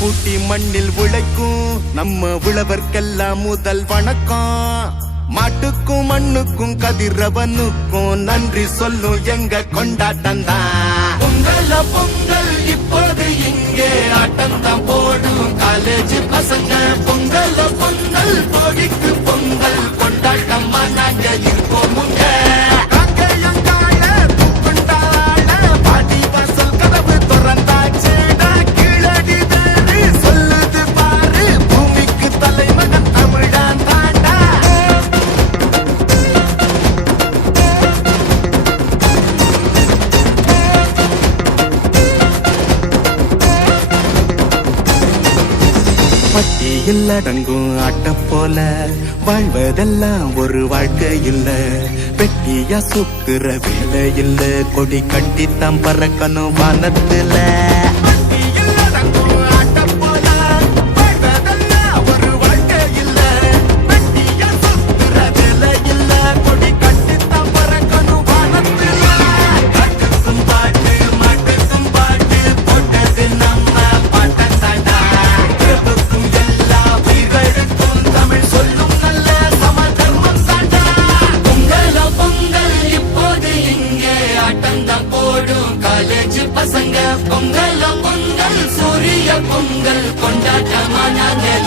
பூட்டி மண்ணில் உழைக்கும் நம்ம உழவர்க்கெல்லாம் முதல் வணக்கம். மாட்டுக்கும் மண்ணுக்கும் கதிரவனுக்கும் நன்றி சொல்லும் எங்க கொண்டாட்டம் தான். பொங்கல் பொங்கல் இப்போது இங்கே ஆட்டம் தான் போடும் காலேஜ் பசங்க. பொங்கல் பொங்கல் கோடிக்கு பொங்கல் கொண்டாட்டமா நாங்க இருப்போம். பட்டியில் அடங்கும் ஆட்ட போல வாழ்வதெல்லாம் ஒரு வாழ்க்கை இல்ல. வெட்டியா சுக்குற வேலை இல்ல, கொடி கட்டித்தான் பறக்கணும் வானத்துல. பொங்கல் பொங்கல் சூரிய பொங்கல் கொண்டாட்டமா நாங்கள்